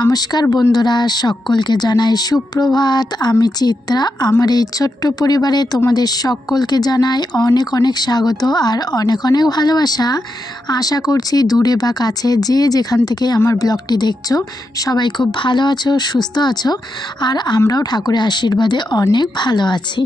নমস্কার বন্ধুরা, সকলকে জানাই সুপ্রভাত। আমি চিত্রা। আমার এই ছোট্ট পরিবারে তোমাদের সকলকে জানাই অনেক অনেক স্বাগত আর অনেক অনেক ভালোবাসা। আশা করছি দূরে বা কাছে যে যেখান থেকে আমার ব্লগটি দেখছো সবাই খুব ভালো আছো, সুস্থ আছো, আর আমরাও ঠাকুরের আশীর্বাদে অনেক ভালো আছি।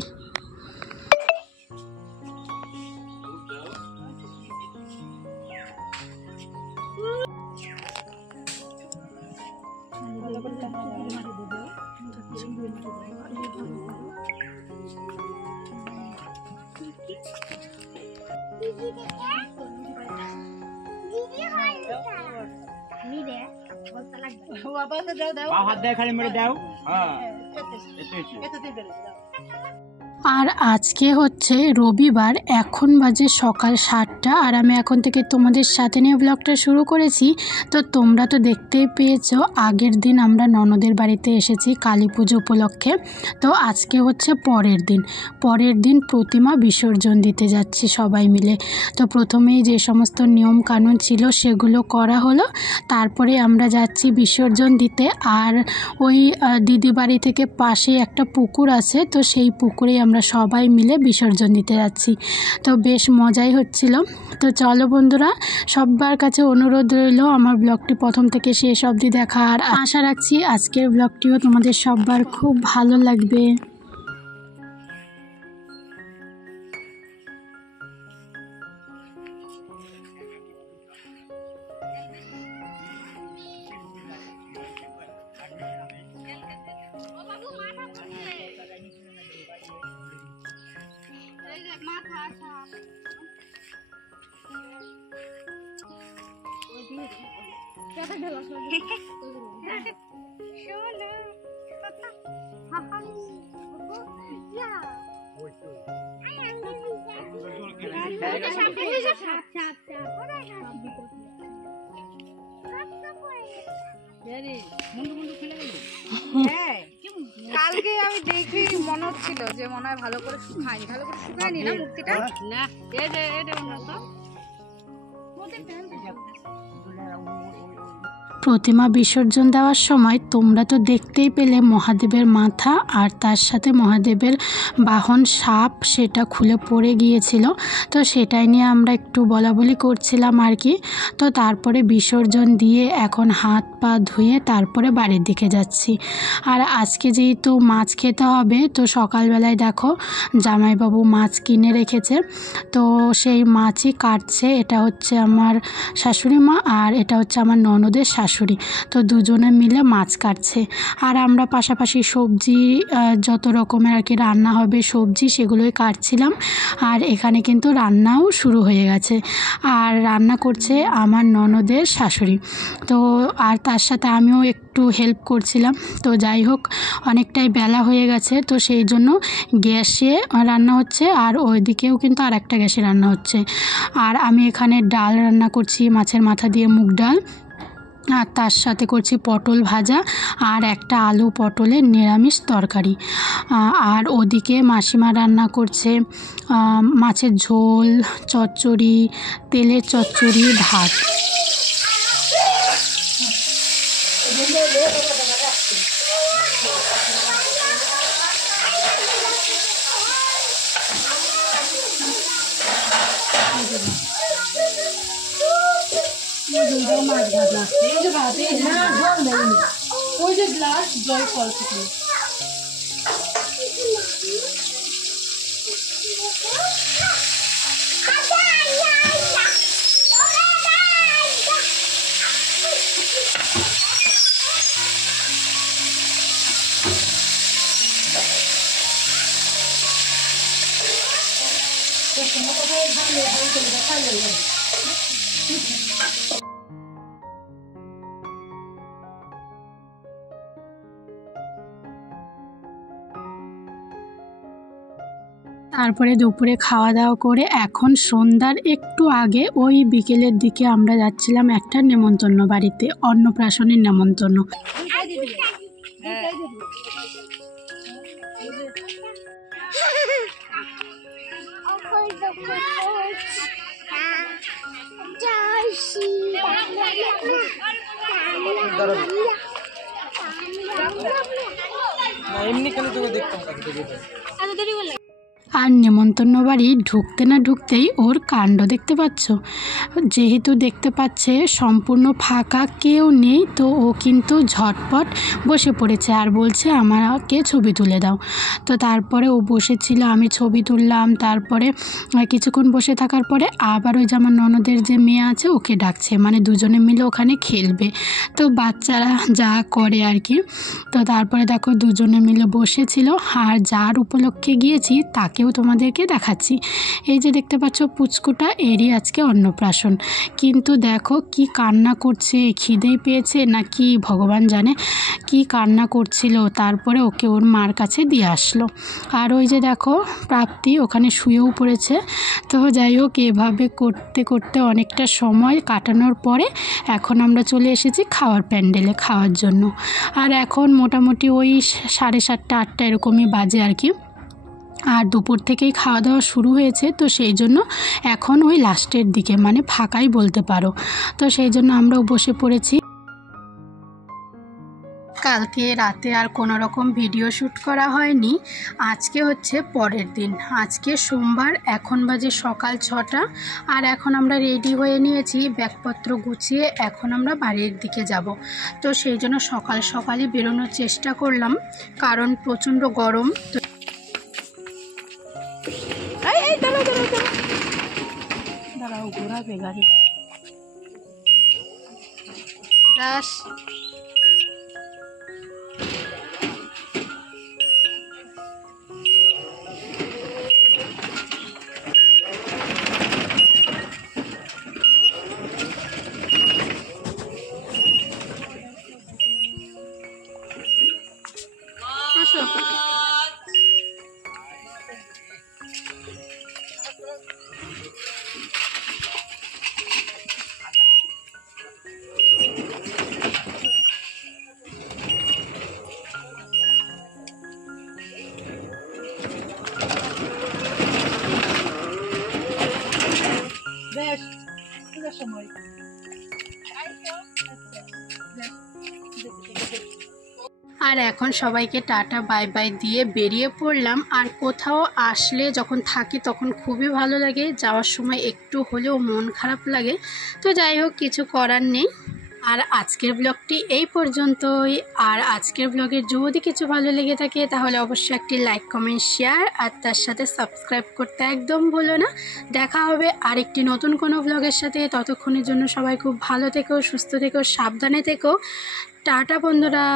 আর আজকে হচ্ছে রবিবার, এখন বাজে সকাল 7টা আর আমি এখন থেকে তোমাদের সাথে নিয়ে ব্লগটা শুরু করেছি। তো তোমরা তো দেখতেই পেয়েছো, আগের দিন আমরা ননদের বাড়িতে এসেছি কালী পুজো উপলক্ষে। তো আজকে হচ্ছে পরের দিন প্রতিমা বিসর্জন দিতে যাচ্ছি সবাই মিলে। তো প্রথমেই যে সমস্ত নিয়ম কানুন ছিল সেগুলো করা হলো, তারপরে আমরা যাচ্ছি বিসর্জন দিতে। আর ওই দিদি বাড়ি থেকে পাশে একটা পুকুর আছে, তো সেই পুকুরেই আমরা সবাই মিলে বিসর্জন দিতে যাচ্ছি। তো বেশ মজাই হচ্ছিল। তো চলো বন্ধুরা, সবার কাছে অনুরোধ রইল আমার ব্লগটি প্রথম থেকে শেষ অবধি দেখা, আর আশা রাখছি আজকের ব্লগটিও তোমাদের সবার খুব ভালো লাগবে। কালকে আমি দেখি মনে হচ্ছিল যে মনে হয় ভালো করে শুকায়নি না মুক্তিটা না। প্রতিমা বিসর্জন দেওয়ার সময় তোমরা তো দেখতেই পেলে মহাদেবের মাথা আর তার সাথে মহাদেবের বাহন সাপ, সেটা খুলে পড়ে গিয়েছিল। তো সেটাই নিয়ে আমরা একটু বলাবলি করছিলাম আর কি। তো তারপরে বিসর্জন দিয়ে এখন হাত পা ধুয়ে তারপরে বাড়ির দিকে যাচ্ছি। আর আজকে যেহেতু মাছ খেতে হবে, তো সকালবেলায় দেখো জামাইবাবু মাছ কিনে রেখেছে, তো সেই মাছই কাটছে। এটা হচ্ছে আমার শাশুড়ি মা আর এটা হচ্ছে আমার ননদের শাশুড়ি। তো দুজনে মিলে মাছ কাটছে, আর আমরা পাশাপাশি সবজি যত রকমের আর কি রান্না হবে সবজি সেগুলোই কাটছিলাম। আর এখানে কিন্তু রান্নাও শুরু হয়ে গেছে, আর রান্না করছে আমার ননদের শাশুড়ি। তো আর তার সাথে আমিও একটু হেল্প করছিলাম। তো যাই হোক, অনেকটাই বেলা হয়ে গেছে, তো সেই জন্য গ্যাসে রান্না হচ্ছে, আর ওইদিকেও কিন্তু আর একটা গ্যাসে রান্না হচ্ছে। আর আমি এখানে ডাল রান্না করছি, মাছের মাথা দিয়ে মুগ ডাল, আর তার সাথে করছি পটল ভাজা আর একটা আলু পটলের নিরামিষ তরকারি। আর ওদিকে মাসিমা রান্না করছে মাছের ঝোল, চচ্চড়ি, তেলের চচ্চড়ি, ভাত। মাছ ভাজা এই যে ভাত, এই যে জল দেয়নি, ওই যে গ্লাস জল ফল থেকে। তারপরে দুপুরে খাওয়া দাওয়া করে এখন সন্ধ্যার একটু আগে ওই বিকেলের দিকে আমরা যাচ্ছিলাম একটা নেমন্তন্ন বাড়িতে, অন্নপ্রাশনের নেমন্তন্ন। এমনি খেলে তোকে দেখতাম এত দেরি করলে আর নেমন্তন্ন বাড়ি ঢুকতে না ঢুকতেই ওর কাণ্ড দেখতে পাচ্ছ। যেহেতু দেখতে পাচ্ছে সম্পূর্ণ ফাঁকা, কেউ নেই, তো ও কিন্তু ঝটপট বসে পড়েছে আর বলছে আমাকে ছবি তুলে দাও। তো তারপরে ও বসেছিল, আমি ছবি তুললাম। তারপরে কিছুক্ষণ বসে থাকার পরে আবার ওই যে আমার ননদের যে মেয়ে আছে ওকে ডাকছে, মানে দুজনে মিলে ওখানে খেলবে। তো বাচ্চারা যা করে আর কি। তো তারপরে দেখো দুজনে মিলে বসেছিল, আর যার উপলক্ষে গিয়েছি তাকেও তোমাদেরকে দেখাচ্ছি। এই যে দেখতে পাচ্ছ পুচকুটা, এরই আজকে অন্নপ্রাশন। কিন্তু দেখো কি কান্না করছে, খিদেই পেয়েছে না কি ভগবান জানে কি কান্না করছিল। তারপরে ওকে ওর মার কাছে দিয়ে আসলো। আর ওই যে দেখো প্রাপ্তি ওখানে শুয়েও পড়েছে। তো যাই হোক, এভাবে করতে করতে অনেকটা সময় কাটানোর পরে এখন আমরা চলে এসেছি খাওয়ার প্যান্ডেলে খাওয়ার জন্য। আর এখন মোটামুটি ওই 7:30 8টা এরকমই বাজে আর কি। আর দুপুর থেকেই খাওয়া দাওয়া শুরু হয়েছে, তো সেই জন্য এখন ওই লাস্টের দিকে, মানে ফাঁকাই বলতে পারো। তো সেই জন্য আমরাও বসে পড়েছি। কালকে রাতে আর কোনো রকম ভিডিও শ্যুট করা হয়নি। আজকে হচ্ছে পরের দিন, আজকে সোমবার। এখন বাজে সকাল 6টা। আর এখন আমরা রেডি হয়ে নিয়েছি, ব্যাগপত্র গুছিয়ে এখন আমরা বাড়ির দিকে যাব। তো সেই জন্য সকাল সকালই বেরোনোর চেষ্টা করলাম, কারণ প্রচণ্ড গরম। তো দাঁড়াও, ঘোরাবে গাড়ি। যাস আসো। বেশ সময় আর এখন সবাইকে টাটা বাই বাই দিয়ে বেরিয়ে পড়লাম। আর কোথাও আসলে যখন থাকি তখন খুবই ভালো লাগে, যাওয়ার সময় একটু হলেও মন খারাপ লাগে। তো যাই হোক, কিছু করার নেই। আর আজকের ব্লগটি এই পর্যন্তই। আর আজকের ব্লগের যদি কিছু ভালো লেগে থাকে তাহলে অবশ্যই একটি লাইক কমেন্ট শেয়ার আর তার সাথে সাবস্ক্রাইব করতে একদম ভুলো না। দেখা হবে আরেকটি নতুন কোনো ব্লগের সাথে। ততক্ষণের জন্য সবাই খুব ভালো থেকো, সুস্থ থেকো, সাবধানে থেকো। টাটা বন্ধুরা।